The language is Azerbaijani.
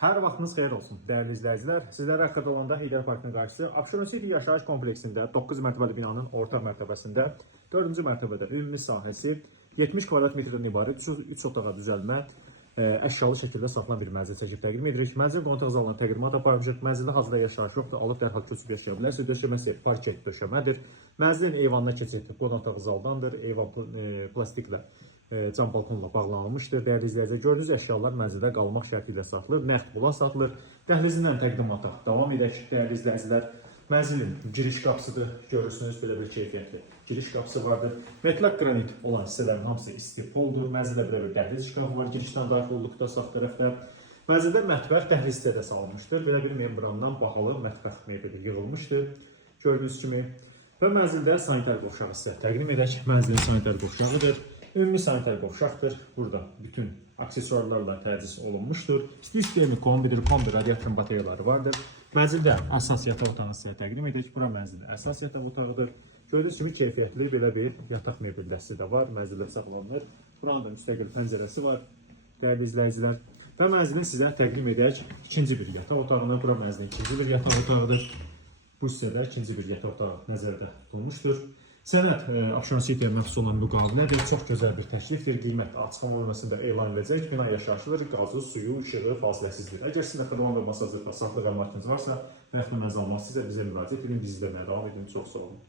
Hər vaxtınız xeyir olsun, dəyərli izləyicilər. Sizlərə xəbər olanda Heydər Parkının qarşısı Abşeron City yaşayış kompleksində 9 mərtəbəli binanın orta mərtəbəsində 4-cü mərtəbədə ümumi sahəsi 70 kvadrat metrdən ibarət 3 otağa düzəlmə əşyalı şəkildə satılan bir mənzil çəkib təqdim edirik. Mənzil qonaq zalına təqdimat aparmışıq. Mənzildə hazırda yaşayış yoxdur. Alıb dərhal köçüb yaşaya bilərsiniz. Döşəməsi parket döşəmədir. Mənzilin eyvanına keçid qonaq zaldandır. Eyvan plastiklə cam balkonla bağlanılmışdır. Dəyərli izləyicilər, gördüyünüz əşyalar mənzildə qalmaq şərti ilə satılır. Nəqd pula satılır. Dəhlizindən təqdimata davam edək. Dəyərli izləyicilər, mənzilin giriş qapısıdır. Görürsünüz, belə bir keyfiyyətli giriş qapısı vardır. Metlak qranit olan hissələrin hamısı istipoldur. Mənzildə belə bir dəhliz şkafı var. Girişdən daxil olduqda sağ tərəfdə. Mənzildə mətbəx dəhliz hissədə salınmışdır. Belə bir membrandan bahalı mətbəx mebeli yığılmışdır. Gördüyünüz kimi. Və mənzildə sanitar qovşağı sizə təqdim edək. Mənzilin sanitar qovşağıdır. Ümumi sanitar qovşaqdır. Burada bütün aksesuarlarla təchiz olunmuşdur. İsti sistemi kombidir, radiatorun batareyaları vardır. Mənzildə əsas yataq otağını sizə təqdim edək. Bura mənzilin əsas yataq otağıdır. Gördüyünüz kimi keyfiyyətli belə bir yataq mebelləsi də var. Mənzildə saxlanılır. Buranın da müstəqil pəncərəsi var. Dəyərli izləyicilər. Və mənzilin sizə təqdim edək ikinci bir yataq otağını. Bura mənzilin ikinci bir yataq otağıdır. Bu hissədə ikinci bir yataq otağı nəzərdə tutulmuşdur. Sənəd Abşeron City'yə məxsus olan müqavilədir. Çox gözəl bir təklifdir. Qiymət açıqlama bölməsində elan edəcək. Bina yaşayışlıdır. Qazı, suyu, işığı fasiləsizdir. Əgər sizin də xidmət və masajlı saxlıq əmlakınız varsa və yaxud da nəzər almaq istəyirsə bizə müraciət edin. Bizi izləməyə davam edin. Çox sağ olun.